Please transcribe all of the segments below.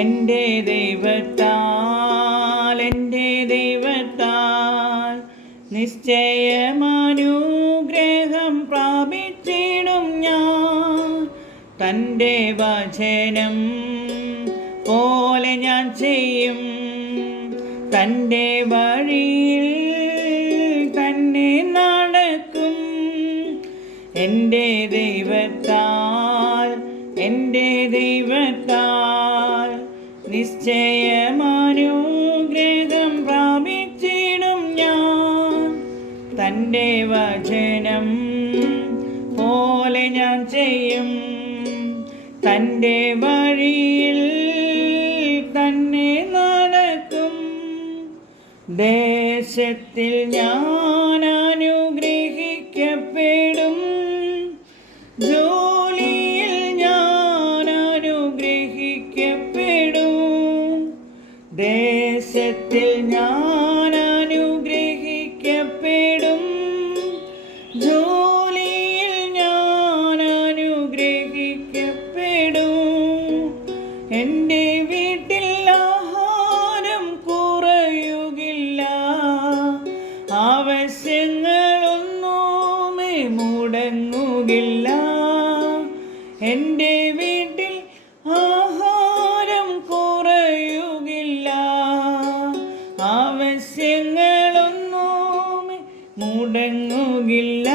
എൻ്റെ ദൈവത്താൽ നിശ്ചയമാനുഗ്രഹം പ്രാപിച്ചിടും ഞാൻ. തൻ്റെ വചനം പോലെ ഞാൻ ചെയ്യും, തൻ്റെ വഴിയിൽ തന്നെ നടക്കും. എൻ്റെ ദൈവത്താൽ നിശ്ചയമാനുഗ്രഹം പ്രാപിച്ചിടും ഞാൻ. തൻ്റെ വചനം പോലെ ഞാൻ ചെയ്യും, തൻ്റെ വഴിയിൽ തന്നെ നടക്കും. ദേശത്തിൽ ഞാൻ അനുഗ്രഹിക്കപ്പെടും, ജോലിയിൽ ഞാൻ അനുഗ്രഹിക്കപ്പെടും. ദേശത്തിൽ ഞാൻ അനുഗ്രഹിക്കപ്പെടും, ജോലിയിൽ ഞാൻ അനുഗ്രഹിക്കപ്പെടും. എൻ്റെ വീട്ടിൽ ആഹാരം കുറയുകില്ല, ആവശ്യങ്ങളൊന്നുമേ മുടങ്ങുകില്ല. എൻ്റെ വീട്ടിൽ ആഹാരം കുറയുകില്ല, ആവശ്യങ്ങളൊന്നുമേ മുടങ്ങുകില്ല.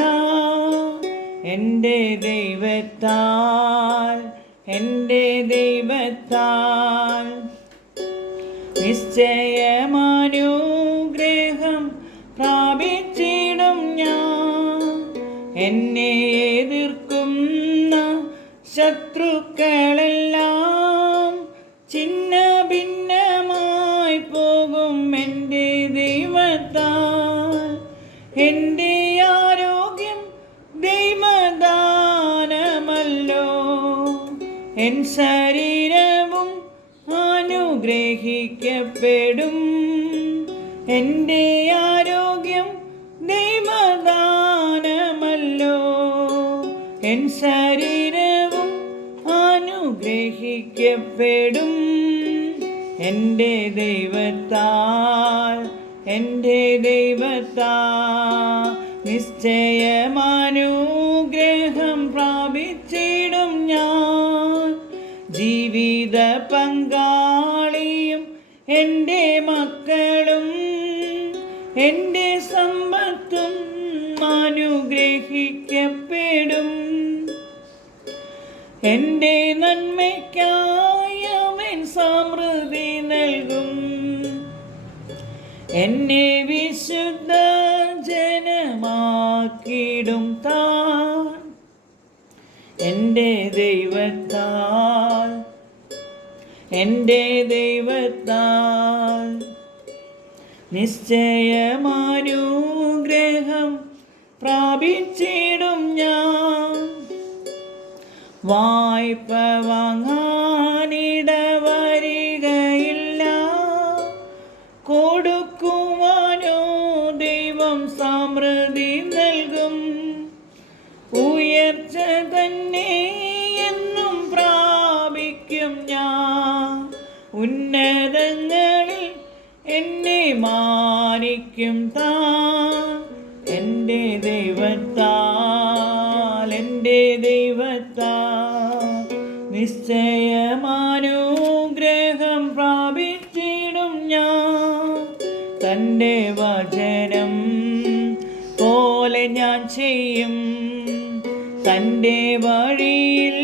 എൻ്റെ ദൈവത്താൽ നിശ്ചയമാനുഗ്രഹം പ്രാപിച്ചിടും ഞാൻ. എന്നെ എതിർക്കുന്ന ശത്രുക്കളെല്ലാം ചിന്ന ഭിന്നമായി പോകും എൻ്റെ ദൈവത്താൽ. എൻ്റെ ആരോഗ്യം ദൈവദാനമല്ലോ, എൻ ശരീരവും അനുഗ്രഹിക്കപ്പെടും. എൻ്റെ ആരോഗ്യം ദൈവദാനമല്ലോ, എൻ ശരീരവും അനുഗ്രഹിക്കപ്പെടും. എൻ്റെ ദൈവത്താൽ നിശ്ചയമാനുഗ്രഹം പ്രാപിച്ചിടും ഞാൻ. ജീവിത പങ്കാളിയും എൻ്റെ മക്കളും എൻ്റെ സമ്പത്തും അനുഗ്രഹിക്കപ്പെടും. എൻ്റെ നന്മയ്ക്കായി അവൻ സമൃദ്ധി നൽകും. എന്നെ വിശുദ്ധ ജനമാക്കിടും താൻ. എൻ്റെ ദൈവത്താൽ നിശ്ചയമാനുഗ്രഹം പ്രാപിച്ചിടും ഞാൻ. വായ്പ വാങ്ങാനിടവരികയില്ല, കൊടുക്കുവാനോ ദൈവം സമൃദ്ധി നൽകും. ഉയർച്ച തന്നെ എന്നും പ്രാപിക്കും ഞാൻ, ഉന്നതങ്ങളിൽ എന്നെ മാനിക്കും താൻ. എൻ്റെ ദൈവത്താൽ നിശ്ചയമാനുഗ്രഹം പ്രാപിച്ചിടും ഞാൻ. തൻ്റെ വചനം പോലെ ഞാൻ ചെയ്യും, തൻ്റെ വഴിയിൽ